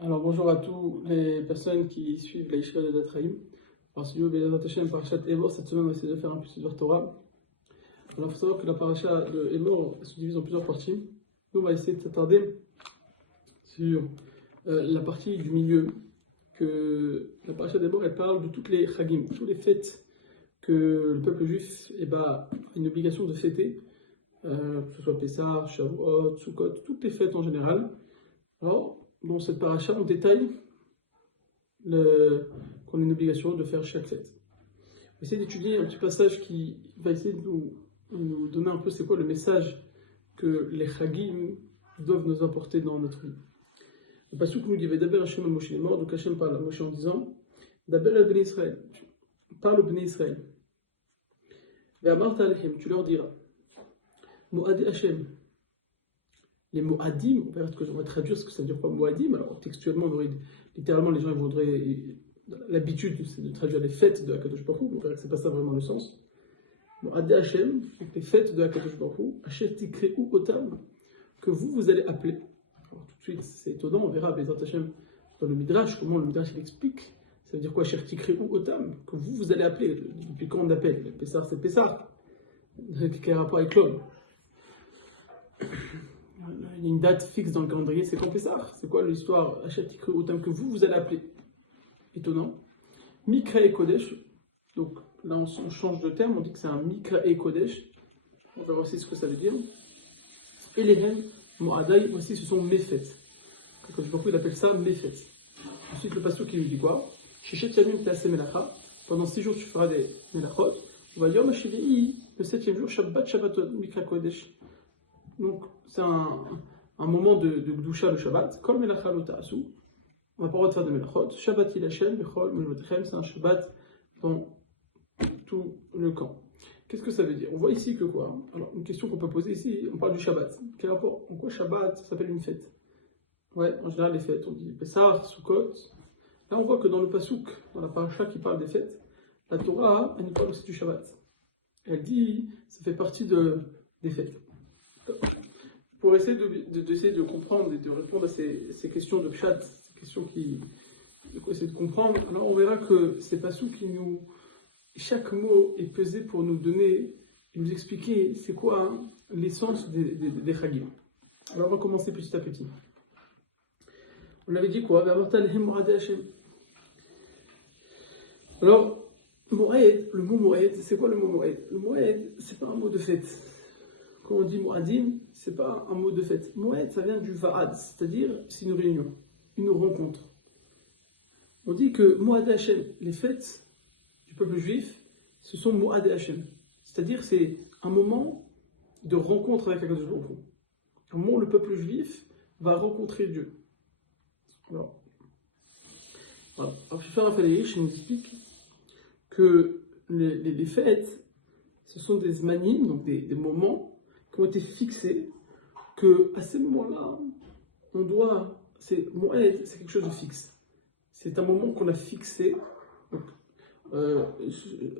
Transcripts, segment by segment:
Alors bonjour à tous les personnes qui suivent la Yeshiva de Datraïm. Alors si vous voulez Hashem Parashat Emor, cette semaine on va essayer de faire un peu de Torah. Alors il faut savoir que la paracha de Emor se divise en plusieurs parties. Nous on va essayer de s'attarder sur la partie du milieu, que la paracha d'Emor elle parle de toutes les chagim, toutes les fêtes que le peuple juif a une obligation de fêter, que ce soit Pessah, Shavuot, Sukkot, toutes les fêtes en général. Alors dans cette paracha on détaille qu'on a une obligation de faire chaque fête. On va essayer d'étudier un petit passage qui va essayer de nous donner un peu c'est quoi le message que les Chagim doivent nous apporter dans notre vie. Le passage nous dit Daber Hashem al Moshe est mort, donc Hashem parle à Moshe en disant Daber al Bnei Israël, parle au Bnei Israël. Ve'amarta alechem, tu leur diras Mo'adé Hashem. Les Mo'adim, on va traduire ce que ça veut dire quoi Mo'adim. Alors textuellement, littéralement les gens ils voudraient l'habitude c'est de traduire les fêtes de Hakadosh Baruch Hu, mais c'est pas ça vraiment le sens. Mo'adé Hashem, les fêtes de Hakadosh Baruch Hu, Hashem Tikreu Otam, que vous allez appeler. Alors tout de suite, c'est étonnant, on verra Bezrat Hashem dans le Midrash, comment le Midrash il explique. Ça veut dire quoi Hashem Tikreu Otam, que vous allez appeler. Depuis quand on appelle le Pessah, c'est Pessah. Quel rapport avec l'homme? Il y a une date fixe dans le calendrier, c'est quand Pessah. C'est quoi l'histoire Hashem Tikreu Otam, que vous allez appeler? Étonnant. Mikra et Kodesh, donc là on change de terme, on dit que c'est un Mikra et Kodesh. On va voir aussi ce que ça veut dire. Elehen, Mo'adai, aussi ce sont mes fêtes. Quand je vois il appelle ça mes fêtes. Ensuite le pasteur qui lui dit quoi Shechet Yamim Te'aseh Melacha, pendant 6 jours tu feras des Melachot. On va dire le 7e jour, Shabbat, Mikra Kodesh. Donc c'est un moment de Gdusha le Shabbat, Kol Melacha lo ta'asu. On n'a pas le droit de faire de melchot. Shabbat il Hashem, Bechol, Melotechem, c'est un Shabbat dans tout le camp. Qu'est-ce que ça veut dire? On voit ici que quoi? Alors, une question qu'on peut poser ici, on parle du Shabbat. Quel rapport? En quoi Shabbat s'appelle une fête? Ouais, en général, les fêtes, on dit Pessah, Sukkot. Là, on voit que dans le Pasuk, dans la paracha qui parle des fêtes, la Torah, elle nous parle aussi du Shabbat. Elle dit, ça fait partie des fêtes. Pour essayer de comprendre et de répondre à ces questions de chat, question qui essaie de comprendre, alors on verra que c'est pas sous qui nous. Chaque mot est pesé pour nous donner et nous expliquer c'est quoi l'essence des Chagim. Alors on va commencer petit à petit. On avait dit quoi? Alors, Moed, le mot Moed, c'est quoi le mot Moed? Le Moed, c'est pas un mot de fête. Quand on dit Moadim, c'est pas un mot de fête. Moed, ça vient du Va'ad, c'est-à-dire c'est une réunion, une rencontre. On dit que Moed Hashem, les fêtes du peuple juif, ce sont Moed Hashem. C'est-à-dire c'est un moment de rencontre avec Hakadosh Baruch Hu. Un moment où le peuple juif va rencontrer Dieu. Alors Shifar Raphaël nous explique que les fêtes, ce sont des zmanim, donc des moments qui ont été fixés, que à ces moments-là, c'est Moed, c'est quelque chose de fixe. C'est un moment qu'on a fixé.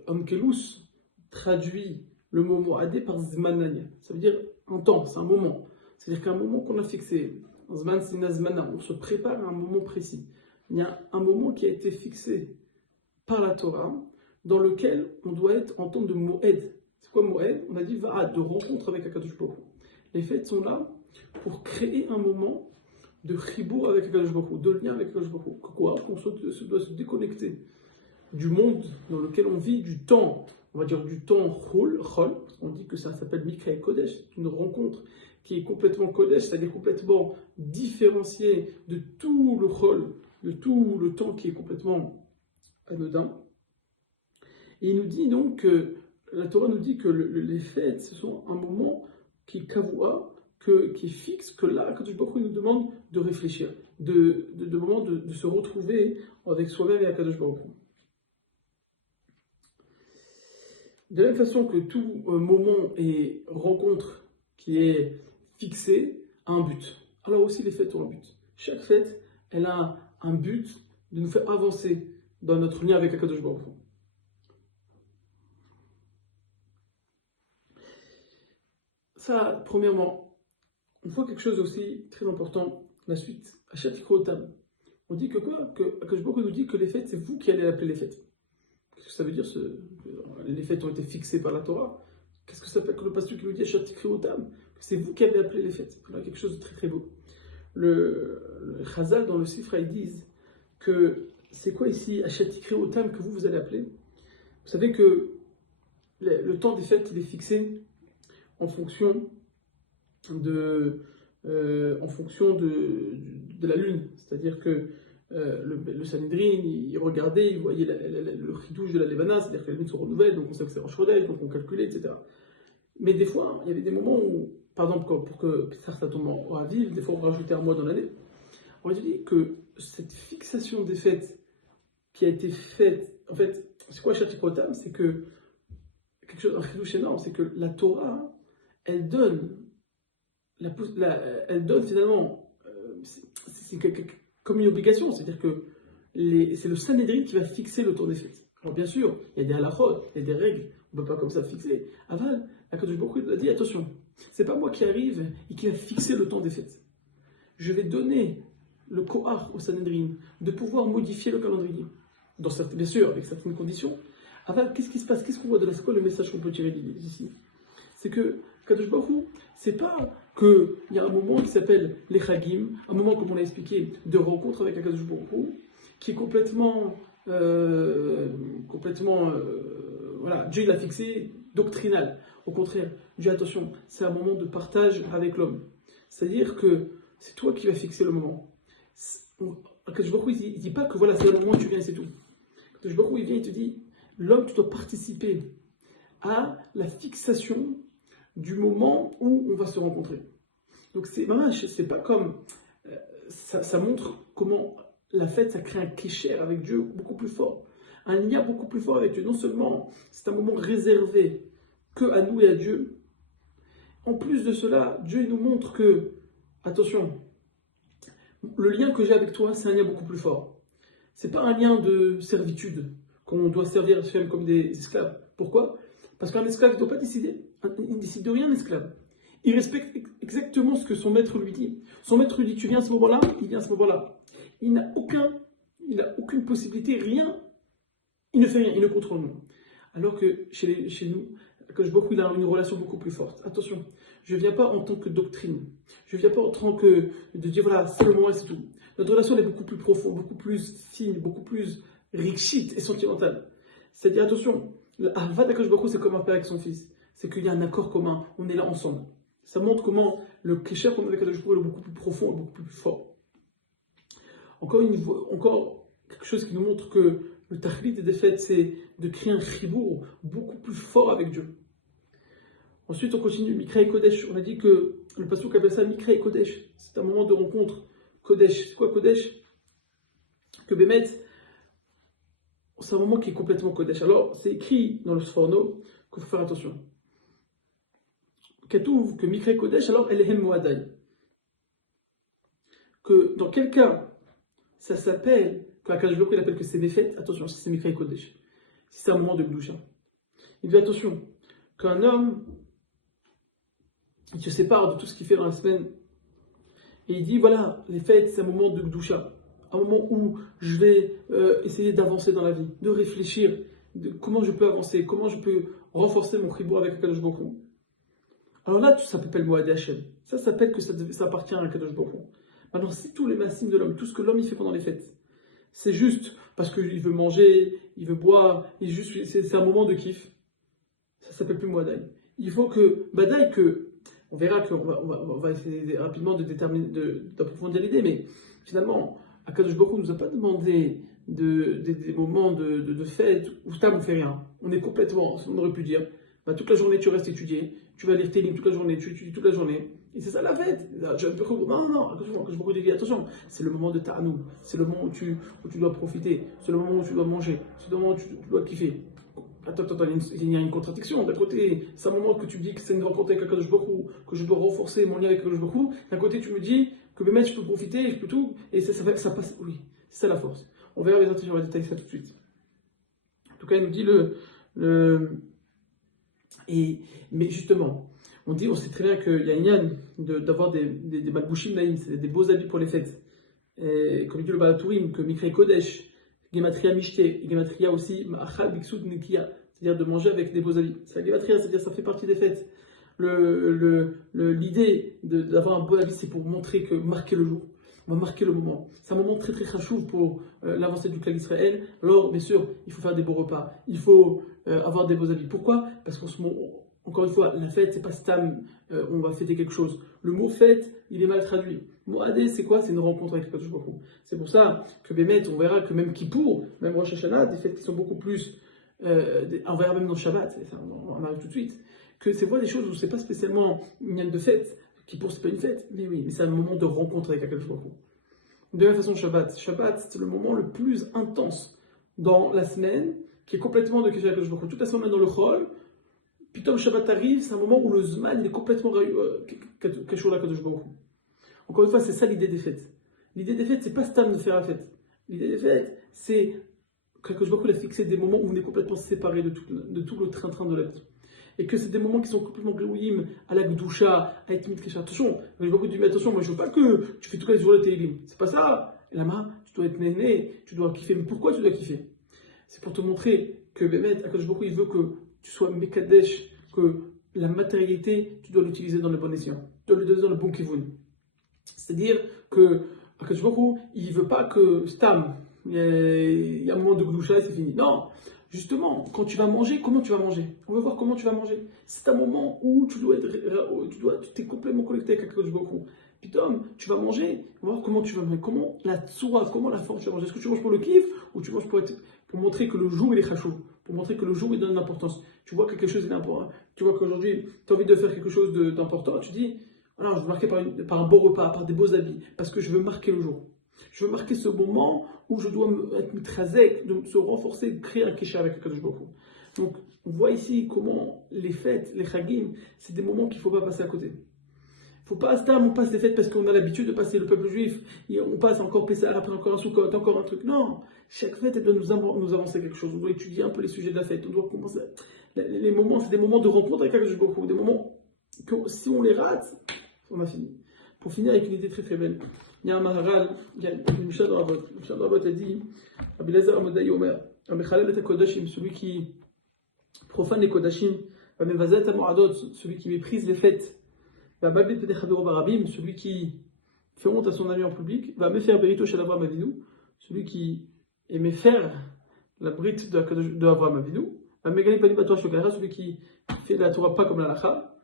Amkelus traduit le mot Moadé par Zmananya. Ça veut dire un temps, c'est un moment. C'est-à-dire qu'un moment qu'on a fixé, Zman c'est Zmana, on se prépare à un moment précis. Il y a un moment qui a été fixé par la Torah, dans lequel on doit être en temps de Moed. C'est quoi Moed? On a dit Va'ad, de rencontre avec Hakadosh Baruch Hu. Les fêtes sont là pour créer un moment de chibour avec Hakadosh Baruch Hu, de lien avec Hakadosh Baruch Hu. Quoi? On doit se déconnecter du monde dans lequel on vit, du temps, on va dire du temps chol, on dit que ça s'appelle Mikra et Kodesh, une rencontre qui est complètement Kodesh, c'est-à-dire complètement différenciée de tout le chol, de tout le temps qui est complètement anodin. Et il nous dit donc que la Torah nous dit que les fêtes, ce sont un moment qui est kavua, qui est fixe, que là, quand Baruch Hu nous demande de réfléchir, de moment de se retrouver avec soi-même et Hakadosh Baruch Hu. De la même façon que tout moment et rencontre qui est fixé a un but. Alors aussi les fêtes ont un but. Chaque fête, elle a un but de nous faire avancer dans notre lien avec Hakadosh Baruch Hu. Ça, premièrement, on voit quelque chose aussi très important, la suite, Hashem Tikreu Otam, On dit que quoi? Que je nous dit que les fêtes, c'est vous qui allez appeler les fêtes. Qu'est-ce que ça veut dire les fêtes ont été fixées par la Torah? Qu'est-ce que ça fait que le pasteur qui nous dit Shatikri Otam? C'est vous qui avez appelé les fêtes. Il y a quelque chose de très très beau. Le Chazal dans le Sifra, ils disent que c'est quoi ici Shatikri Otam que vous allez appeler? Vous savez que le temps des fêtes, il est fixé en fonction de la lune. C'est-à-dire que le Sanhedrin, il regardait, il voyait le chidouche de la Levana, c'est-à-dire que la lune se renouvelle, donc on sait que c'est en Chodesh, donc on calculait, etc. Mais des fois, il y avait des moments où, par exemple, pour que Pessah ça tombe en Aviv, des fois on rajoutait un mois dans l'année. On dit que cette fixation des fêtes qui a été faite, en fait, c'est quoi Shatikrotam? C'est que quelque chose, un chidouche énorme, c'est que la Torah, elle donne finalement, c'est comme une obligation, c'est-à-dire que c'est le Sanhédrin qui va fixer le temps des fêtes. Alors bien sûr, il y a des halachot, il y a des règles, on ne peut pas comme ça fixer. Aval, Akadosh Baruch Hu a dit attention, c'est pas moi qui arrive et qui va fixer le temps des fêtes. Je vais donner le kohar au Sanhédrin de pouvoir modifier le calendrier, bien sûr avec certaines conditions. Aval, qu'est-ce qui se passe? Qu'est-ce qu'on voit de là? C'est quoi le message qu'on peut tirer d'ici? C'est que Kadosh Baruch Hu, c'est pas qu'il y a un moment qui s'appelle les Chagim, un moment, comme on l'a expliqué, de rencontre avec Kadosh Baruch Hu, qui est complètement voilà, Dieu l'a fixé doctrinal. Au contraire, Dieu, attention, c'est un moment de partage avec l'homme. C'est-à-dire que c'est toi qui vas fixer le moment. Kadosh Baruch Hu, il ne dit pas que voilà, c'est le moment où tu viens, c'est tout. Kadosh Baruch Hu, il vient et te dit, l'homme, tu dois participer à la fixation du moment où on va se rencontrer. Donc c'est pas comme ça montre comment la fête, ça crée un kécher avec Dieu beaucoup plus fort, un lien beaucoup plus fort avec Dieu. Non seulement c'est un moment réservé que à nous et à Dieu, en plus de cela, Dieu il nous montre que, attention, le lien que j'ai avec toi, c'est un lien beaucoup plus fort. C'est pas un lien de servitude, qu'on doit servir Hachem comme des esclaves. Pourquoi? Parce qu'un esclave ne doit pas décider. Il ne décide de rien, un esclave. Il respecte exactement ce que son maître lui dit. Son maître lui dit, tu viens à ce moment-là, il vient à ce moment-là. Il n'a aucune possibilité, rien. Il ne fait rien, il ne contrôle rien. Alors que chez nous, Akadosh Baruch Hu, il a une relation beaucoup plus forte. Attention, je ne viens pas en tant que doctrine. Je ne viens pas en tant que de dire, voilà, c'est le moment et c'est tout. Notre relation elle est beaucoup plus profonde, beaucoup plus fine, beaucoup plus richite et sentimentale. C'est-à-dire, attention, Ahava d'Akadosh Baruch Hu, c'est comme un père avec son fils. C'est qu'il y a un accord commun, on est là ensemble. Ça montre comment le kécher qu'on a avec Akadosh Baruch Hu est beaucoup plus profond et beaucoup plus fort. Encore quelque chose qui nous montre que le tachlit des fêtes, c'est de créer un chibour beaucoup plus fort avec Dieu. Ensuite, on continue, Mikra et Kodesh. On a dit que le pasteur appelle ça Mikra et Kodesh. C'est un moment de rencontre. Kodesh, c'est quoi Kodesh? Que Bémet, c'est un moment qui est complètement Kodesh. Alors, c'est écrit dans le Sforno qu'il faut faire attention. Katouv, que Mikra et Kodesh, alors elle est Moadai. Que dans quel cas, ça s'appelle, quand Akadosh Baruch Hu appelle que c'est des fêtes, attention, si c'est Mikra et Kodesh. Si c'est un moment de Gdusha. Il dit attention, qu'un homme, il se sépare de tout ce qu'il fait dans la semaine, et il dit voilà, les fêtes, c'est un moment de Gdusha. Un moment où je vais essayer d'avancer dans la vie, de réfléchir, de comment je peux avancer, comment je peux renforcer mon chibur avec Akadosh Baruch Hu. Alors là, ça s'appelle Moed Hashem. Ça s'appelle que ça appartient à Akadosh Baruch Hu. Maintenant, si tous les massimes de l'homme, tout ce que l'homme il fait pendant les fêtes, c'est juste parce qu'il veut manger, il veut boire, c'est un moment de kiff, ça s'appelle plus Moadai. Il faut que, Badaï, on verra qu'on va essayer rapidement d'approfondir l'idée, mais finalement, Akadosh Baruch Hu ne nous a pas demandé des moments de fête où on ne fait rien. On est complètement, on aurait pu dire, toute la journée tu restes étudier, tu vas lire tes livres toute la journée, tu étudies toute la journée. Et c'est ça la fête. Non, attention, c'est le moment de ta'anou, c'est le moment où tu dois profiter, c'est le moment où tu dois manger, c'est le moment où tu dois kiffer. Attends, il y a une contradiction. D'un côté, c'est un moment que tu me dis que c'est une rencontre avec Akadosh Baruch Hu, que je dois renforcer mon lien avec Akadosh Baruch Hu. D'un côté, tu me dis que même je peux profiter, je peux tout, et ça passe. Oui, c'est ça la force. On verra les attentions, on va détailler ça tout de suite. En tout cas, il nous dit mais justement, on sait très bien qu'il y a une yann d'avoir des malbouchim naïm, c'est des beaux habits pour les fêtes. comme dit le Balatourim, que Mikra Kodesh, Gematria Mishte, et Gematria aussi, Achal Biksud Nekia, c'est-à-dire de manger avec des beaux habits. C'est la Gematria, c'est-à-dire ça fait partie des fêtes. L'idée d'avoir un beau habit, c'est pour montrer que marquer le jour, marquer le moment. C'est un moment très très chachouv pour l'avancée du clan d'Israël. Alors, bien sûr, il faut faire des beaux repas, il faut avoir des beaux habits. Pourquoi? Parce qu'en ce moment, encore une fois, la fête, c'est pas stam, on va fêter quelque chose. Le mot fête, il est mal traduit. Moadé, c'est quoi? C'est une rencontre avec Kadosh Baruch Hu. C'est pour ça que Bémet, on verra que même Kippour, même Rosh Hashanah, des fêtes qui sont beaucoup plus. On verra même dans le Shabbat, ça, on arrive tout de suite. Que c'est pas des choses où c'est pas spécialement une année de fête. Kippour, c'est pas une fête, mais oui, mais c'est un moment de rencontre avec Kadosh Baruch Hu. De la même façon, Shabbat, c'est le moment le plus intense dans la semaine, qui est complètement de Kadosh Baruch Hu. Toute la semaine dans le Chol. Puis comme Shabbat arrive, c'est un moment où le Zman est complètement quelque chose à Kadosh Baruch Hu. Encore une fois, c'est ça l'idée des fêtes. L'idée des fêtes, c'est pas stam de faire la fête. L'idée des fêtes, c'est que Kadosh Baruch Hu a fixé des moments où on est complètement séparé de tout le train-train de la vie. Et que c'est des moments qui sont complètement glouïm, à la gdoucha, à Etmit Kesha. Attention, Kadosh Baruch Hu dit, mais attention, moi je veux pas que tu fais tous les jours le télélim. C'est pas ça. Et là-bas, tu dois être néné, tu dois kiffer. Mais pourquoi tu dois kiffer? C'est pour te montrer que Kadosh Baruch Hu, il veut que tu sois Mekadesh, que la matérialité, tu dois l'utiliser dans le bon escient, tu dois l'utiliser dans le bon kivun. C'est-à-dire que Kadosh Baruch Hu, il ne veut pas que stam, il y a un moment de gloucha et c'est fini. Non, justement, quand tu vas manger, comment tu vas manger? On veut voir comment tu vas manger. C'est un moment où tu t'es complètement connecté avec Kadosh Baruch Hu. Puis Tom, tu vas manger, on va voir comment tu vas manger, comment la tzoura, comment la forme tu vas manger. Est-ce que tu manges pour le kiff ou tu manges pour montrer que le jour il est chachou, pour montrer que le jour il donne de l'importance. Tu vois que quelque chose est important. Tu vois qu'aujourd'hui tu as envie de faire quelque chose d'important, tu dis alors je veux marquer par un beau repas, par des beaux habits, parce que je veux marquer le jour. Je veux marquer ce moment où je dois être mitrasek, de se renforcer, de créer un kesha avec Kadosh Baruch Hu. Donc on voit ici comment les fêtes, les chagim, c'est des moments qu'il ne faut pas passer à côté. Faut pas on passe les fêtes parce qu'on a l'habitude de passer le peuple juif, et on passe encore Pessah, après encore un Sukkot, encore un truc. Non, chaque fête elle doit nous avancer quelque chose. On doit étudier un peu les sujets de la fête. On doit commencer. Les moments, c'est des moments de rencontre avec Kadosh Baruch Hu, des moments que si on les rate, on a fini. Pour finir avec une idée très très belle, il y a un Maharal, il y a une Mishnah dans la botte. Le Mishnah dans la botte a dit, Rabbi Elazar Amodai Omer, Amechalel et Kodashim, celui qui profane les Kodashim, Amevazet Amoradot, celui qui méprise les fêtes. Celui qui fait honte à son ami en public, va me faire Berito chez Abraham Avinu, celui qui aimait faire la brite de Abraham Avinu, va Megali Panibato Shokara, celui qui fait la Torah pas comme la Lacha,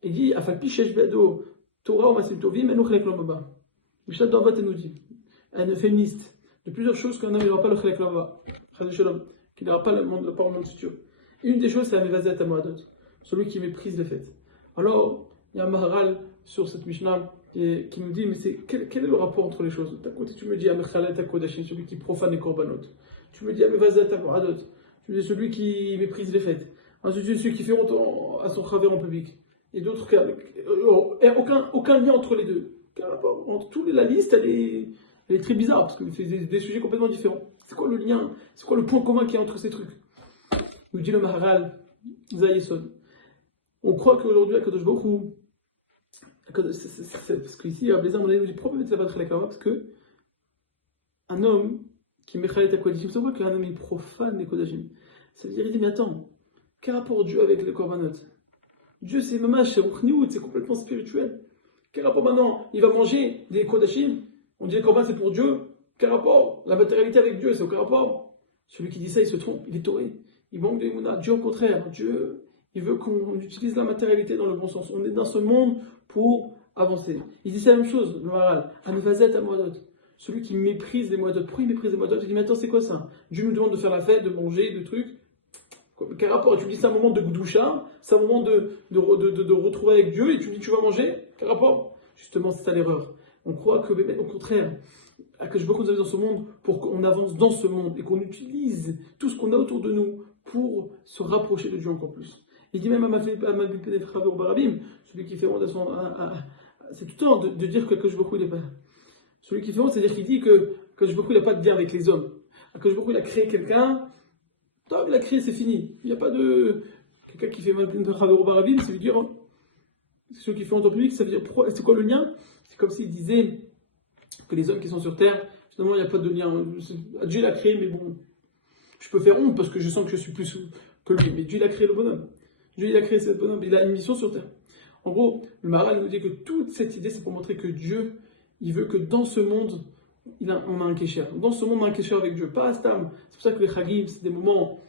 et dit Afakpi Shesh Beado, Torah ou Masim Tovim, et nous Chelek Lomaba. Mishnah Dorvat nous dit, elle féministe, de plusieurs choses qu'un homme n'aura pas le Chelek Lomaba, qu'il n'aura pas le monde futur. Et une des choses, c'est Amevazet Amoradot, celui qui méprise les fêtes. Alors, il y a un Maharal sur cette Mishnah qui nous dit, mais quel est le rapport entre les choses? D'un côté, tu me dis Amechalet HaKodashim, celui qui profane les korbanot. Tu me dis Amevazet HaKoradot, tu me dis celui qui méprise les fêtes. Ensuite, celui qui fait honte à son travers en public. Et d'autres cas, aucun lien entre les deux. Entre tous la liste, elle est très bizarre, parce que c'est des sujets complètement différents. C'est quoi le lien? C'est quoi le point commun qu'il y a entre ces trucs? Nous dit le Maharal, Zayesod. On croit qu'aujourd'hui, à Kadosh Baruch Hu, parce qu'ici, à Blaisam, on a dit pourquoi peut-être la battre la Kava? Parce que un homme qui mechalet à Kodashim, c'est vrai qu'un homme il profane les Kodashim. Ça veut dire, il dit, mais attends, quel rapport Dieu avec les Korbanot? Dieu, c'est mamash, c'est Ruchniut, c'est complètement spirituel. Quel rapport maintenant? Il va manger des Kodashim, on dit les Korban c'est pour Dieu. Quel rapport? La matérialité avec Dieu, c'est aucun rapport. Celui qui dit ça, il se trompe, il est toré. Il manque de Mouna. Dieu, au contraire, Dieu. Il veut qu'on utilise la matérialité dans le bon sens. On est dans ce monde pour avancer. Il dit c'est la même chose, le Maharal. Amevazet Amoradot. Celui qui méprise les moadot. Pourquoi il méprise les moadot? Il dit mais attends, c'est quoi ça? Dieu nous demande de faire la fête, de manger, de trucs. Quel rapport? Tu me dis c'est un moment de gdoucha, c'est un moment de retrouver avec Dieu, et tu me dis tu vas manger? Quel rapport? Justement, c'est ça l'erreur. On croit que, au contraire, que je veux qu'on nous dans ce monde pour qu'on avance dans ce monde et qu'on utilise tout ce qu'on a autour de nous pour se rapprocher de Dieu encore plus. Il dit même à ma Barabim, celui qui fait honte à son. C'est tout le temps de dire que je veux il n'est pas. Celui qui fait honte, c'est-à-dire qu'il dit que je veux il n'a pas de lien avec les hommes. Que je veux il a créé quelqu'un, tant il a créé, c'est fini. Il n'y a pas de. Quelqu'un qui fait Barabim, ça veut dire. C'est celui qui fait honte en public, ça veut dire. C'est quoi le lien? C'est comme s'il disait que les hommes qui sont sur terre, finalement, il n'y a pas de lien. Dieu l'a créé, mais bon, je peux faire honte parce que je sens que je suis plus que lui. Mais Dieu il a créé le bonhomme. Dieu il a créé ce bonhomme, il a une mission sur terre. En gros, le Maharal nous dit que toute cette idée, c'est pour montrer que Dieu, il veut que dans ce monde, on a un kécher. Dans ce monde, on a un kécher avec Dieu, pas à Stam. C'est pour ça que les Chagim, c'est des moments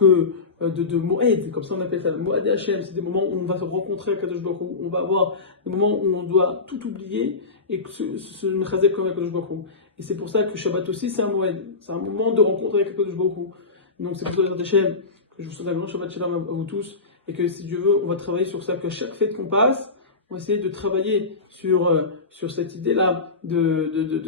de Moed, comme ça on appelle ça, Moed et Hachem, c'est des moments où on va se rencontrer à Kadosh Baruch Hu, on va avoir des moments où on doit tout oublier et se mechazer comme Kadosh Baruch Hu. Et c'est pour ça que Shabbat aussi, c'est un Moed, c'est un moment de rencontre avec Kadosh Baruch Hu. Donc c'est pour ça, Hachem, que je vous souhaite un grand Shabbat Shalom à vous tous, et que si Dieu veut, on va travailler sur ça, que chaque fête qu'on passe, on va essayer de travailler sur cette idée-là d'être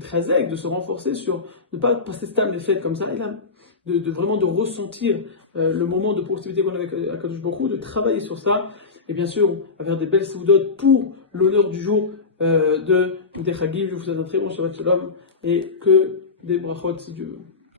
très de se renforcer, sur ne pas passer stable les fêtes comme ça, et là, vraiment de ressentir le moment de proximité qu'on a avec Akadosh Baruch Hu, de travailler sur ça, et bien sûr, à faire des belles soudotes pour l'honneur du jour des Chagim. Je vous souhaite un très bon Shabbat Shalom, et que des brachot si Dieu veut.